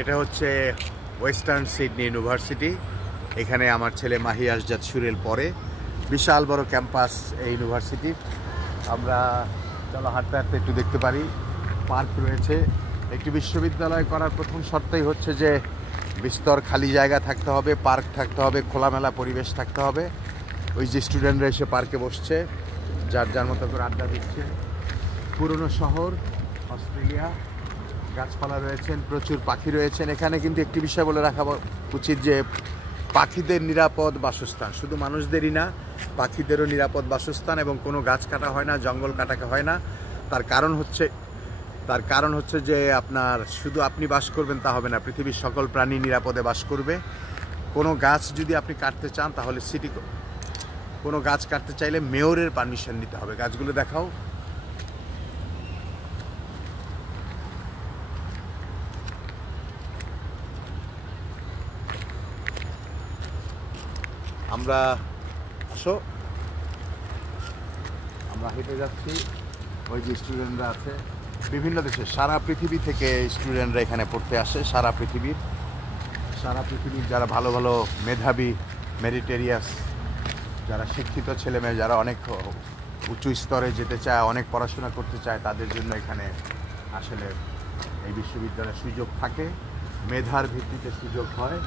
এটা হচ্ছে western Sydney university. এখানে আমার ছেলে মাহি আসজাদ সুরেল পড়ে। বিশাল বড় ক্যাম্পাস এই ইউনিভার্সিটির। আমরা চলো হাঁটতে হাঁটতে একটু দেখতে পারি। পার্ক রয়েছে। একটি বিশ্ববিদ্যালয় করার প্রথম শর্তই হচ্ছে যে বিস্তর খালি জায়গা থাকতে হবে, পার্ক থাকতে হবে, খোলামেলা পরিবেশ থাকতে হবে। ওই যে স্টুডেন্টরা এসে পার্কে বসছে, যার যার মতো করে আড্ডা দিচ্ছে। পুরনো শহর অস্ট্রেলিয়া, গাছপালা রয়েছেন, প্রচুর পাখি রয়েছেন। এখানে কিন্তু একটি বিষয় বলে রাখা উচিত যে পাখিদের নিরাপদ বাসস্থান, শুধু মানুষদেরই না, পাখিদেরও নিরাপদ বাসস্থান, এবং কোনো গাছ কাটা হয় না, জঙ্গল কাটাকে হয় না। তার কারণ হচ্ছে যে আপনার শুধু আপনি বাস করবেন তা হবে না, পৃথিবীর সকল প্রাণী নিরাপদে বাস করবে। কোনো গাছ যদি আপনি কাটতে চান তাহলে কোনো গাছ কাটতে চাইলে মেয়রের পারমিশন নিতে হবে। গাছগুলো দেখাও। আমরা হেঁটে যাচ্ছি। ওই যে স্টুডেন্টরা আছে বিভিন্ন দেশের, সারা পৃথিবী থেকে স্টুডেন্টরা এখানে পড়তে আসে। সারা পৃথিবীর যারা ভালো ভালো মেধাবী, মেরিটেরিয়াস, যারা শিক্ষিত ছেলেমেয়ে, যারা অনেক উঁচু স্তরে যেতে চায়, অনেক পড়াশোনা করতে চায়, তাদের জন্য এখানে আসলে এই বিশ্ববিদ্যালয়ের সুযোগ থাকে। মেধার ভিত্তিতে সুযোগ হয়।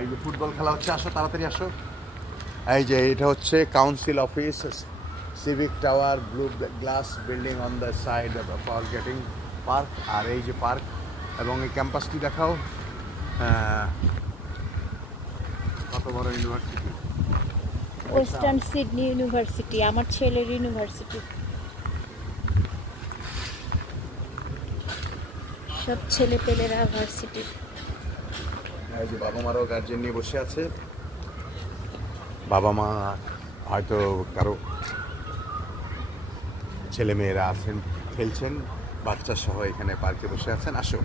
এই যে ফুটবল খেলা হচ্ছে, আসো তাড়াতাড়ি আসো। এই যে এটা হচ্ছে council office, civic tower, blue glass building on the side for getting park. আর এই যে পার্ক এবং এই ক্যাম্পাসটি দেখাও। কত বড় ইউনিভার্সিটি, ওয়েস্টার্ন সিডনি ইউনিভার্সিটি, আমার ছেলের ইউনিভার্সিটি। সব ছেলে পেলেরা ভার্সিটি। এই যে বাবা মারাও গার্জেন নিয়ে বসে আছে। বাবা মা হয়তো কারো ছেলে মেয়েরা আছেন, খেলছেন, বাচ্চা সহ এখানে পার্কে বসে আছেন। আসো।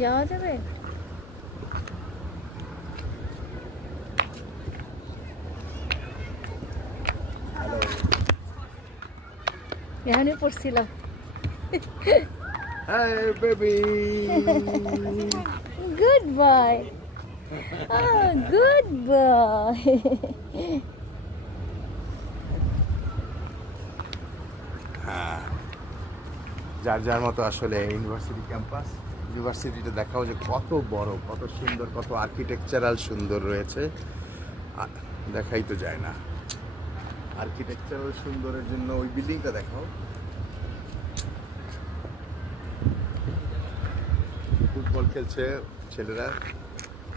যাওয়া যাবে? এখানে পড়ছিলাম। Hey baby. Good boy. Oh, good boy. যার যার মতো আসলে ইউনিভার্সিটি ক্যাম্পাস। ইউনিভার্সিটিটা দেখাও যে কত বড়, কত সুন্দর, কত আর্কিটেকচারাল সুন্দর রয়েছে। দেখাই তো যায় না। আর্কিটেকচারাল সুন্দরের জন্য ওই বিল্ডিংটা দেখাও। ফুটবল খেলছে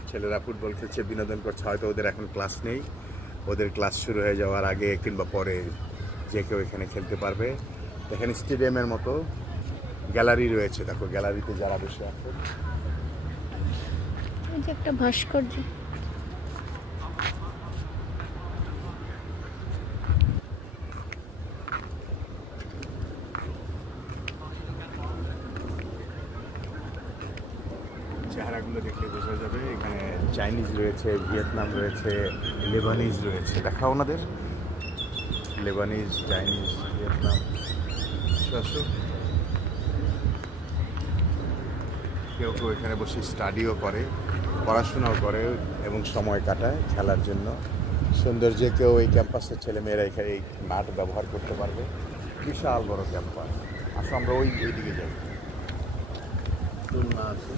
ছেলেরা ফুটবল খেলছে, বিনোদন করছে। হয়তো ওদের এখন ক্লাস নেই, ওদের ক্লাস শুরু হয়ে যাওয়ার আগে কিংবা পরে যে কেউ এখানে খেলতে পারবে। এখানে স্টেডিয়ামের মতো গ্যালারি রয়েছে, দেখো গ্যালারিতে যারা বসে আছে। একটা ভাস্কর্য। চেহারাগুলো দেখলে বোঝা যাবে। এখানে চাইনিজ রয়েছে, ভিয়েতনাম রয়েছে, লেবানিজ রয়েছে। দেখাও ওনাদের, লেবানিজ, চাইনিজ, ভিয়েতনাম। আসো। কেউ কেউ এখানে বসে স্টাডিও করে, পড়াশোনাও করে এবং সময় কাটায় খেলার জন্য। সুন্দর যে কেউ এই ক্যাম্পাসের ছেলেমেয়েরা এখানে এই মাঠ ব্যবহার করতে পারবে। বিশাল বড় ক্যাম্পাস। আসো আমরা এইদিকে যাই। খুলনা আছে।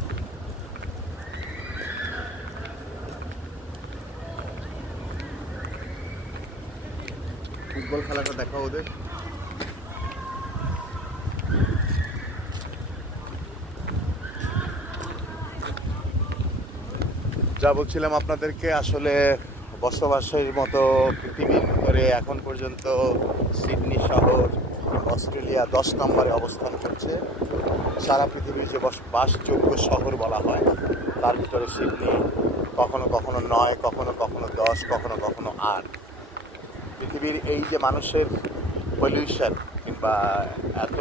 ফুটবল খেলাটা দেখাও ওদের। যা বলছিলাম আপনাদেরকে, আসলে বসবাসের মতো পৃথিবীর ভিতরে এখন পর্যন্ত সিডনি শহর অস্ট্রেলিয়া 10 নম্বরে অবস্থান করছে। সারা পৃথিবীর যে বাসযোগ্য শহর বলা হয় তার ভিতরে সিডনি কখনো কখনো 9, কখনো কখনো 10, কখনো কখনো 8। পৃথিবীর এই যে মানুষের পলিউশন কিংবা এত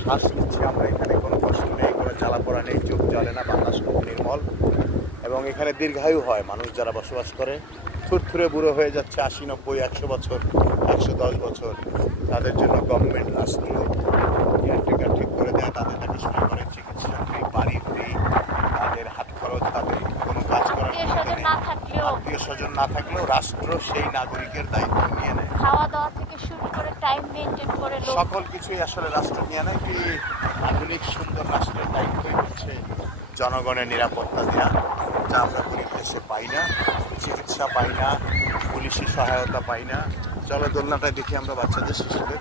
শ্বাস নিচ্ছি আমরা, এখানে কোনো কষ্ট নেই, কোনো জ্বালাপোড়া নেই, চোখ জ্বলে না, বাতাস খুব নির্মল এবং এখানে দীর্ঘায়ু হয় মানুষ যারা বসবাস করে। থুরথুরে বুড়ো হয়ে যাচ্ছে, 80, 90, 100 বছর, 110 বছর, তাদের জন্য গভর্নমেন্ট রাষ্ট্র কেয়ারটেকার ঠিক করে দেয়, তাদের দেখাশোনা করে, চিকিৎসা ফ্রি, বাড়ি ফ্রি, তাদের হাত খরচ, তাদের কোনো কাজ করার আত্মীয় স্বজন না থাকলেও রাষ্ট্র সেই নাগরিকের দায়িত্ব নিয়ে নেয়। খাওয়া দাওয়া থেকে শুরু করে টাইম মেনটেন করে সকল কিছুই আসলে রাষ্ট্র নিয়ে নেয়। কি আধুনিক সুন্দর রাষ্ট্রের দায়িত্বই হচ্ছে জনগণের নিরাপত্তা দেওয়া, যা আমরা গরিব দেশে পাই না, চিকিৎসা পাই না, পুলিশি সহায়তা পাই না। চলো দোলনাটায় দেখি আমরা বাচ্চাদের, শিশুদের,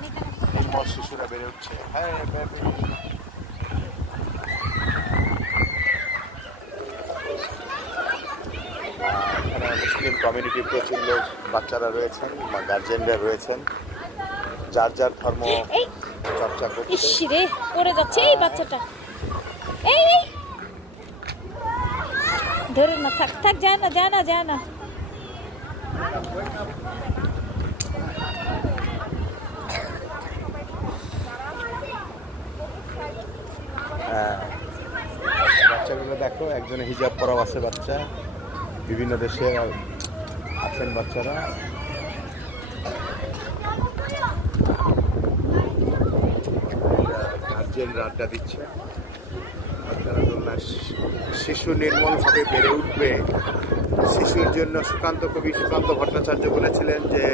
নির্মল শিশুরা বেড়ে উঠছে। হ্যাঁ, মুসলিম কমিউনিটির প্রচুর লোক, বাচ্চারা রয়েছেন, গার্জেনরা রয়েছেন, যার যার ধর্ম চর্চা করছে। ইসরে পড়ে যাচ্ছে এই বাচ্চাটা, এই ধরুন না, থাক থাক, যায় না যায় না যায় না। বাচ্চাগুলো দেখো, একজনে হিজাব পরা আছে বাচ্চা, বিভিন্ন দেশে আছেন বাচ্চারা। গার্জেনরা আড্ডা দিচ্ছে। শিশু নির্মলভাবে বেড়ে উঠবে, শিশুর জন্য সুকান্ত কবি সুকান্ত ভট্টাচার্য বলেছিলেন যে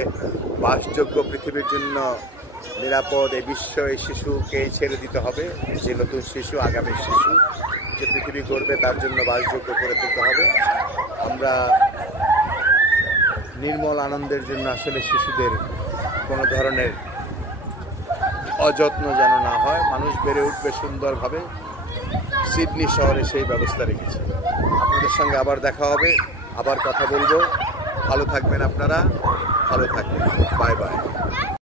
বাসযোগ্য পৃথিবীর জন্য নিরাপদ এই বিশ্ব, এই শিশুকে ছেড়ে দিতে হবে। যে নতুন শিশু, আগামী শিশু যে পৃথিবী গড়বে, তার জন্য বাসযোগ্য করে তুলতে হবে। আমরা নির্মল আনন্দের জন্য আসলে শিশুদের কোনো ধরনের অযত্ন যেন না হয়, মানুষ বেড়ে উঠবে সুন্দরভাবে। সিডনি শহরে সেই ব্যবস্থা রেখেছে। আপনাদের সঙ্গে আবার দেখা হবে, আবার কথা বলবো। ভালো থাকবেন আপনারা, ভালো থাকবেন, বাই বাই।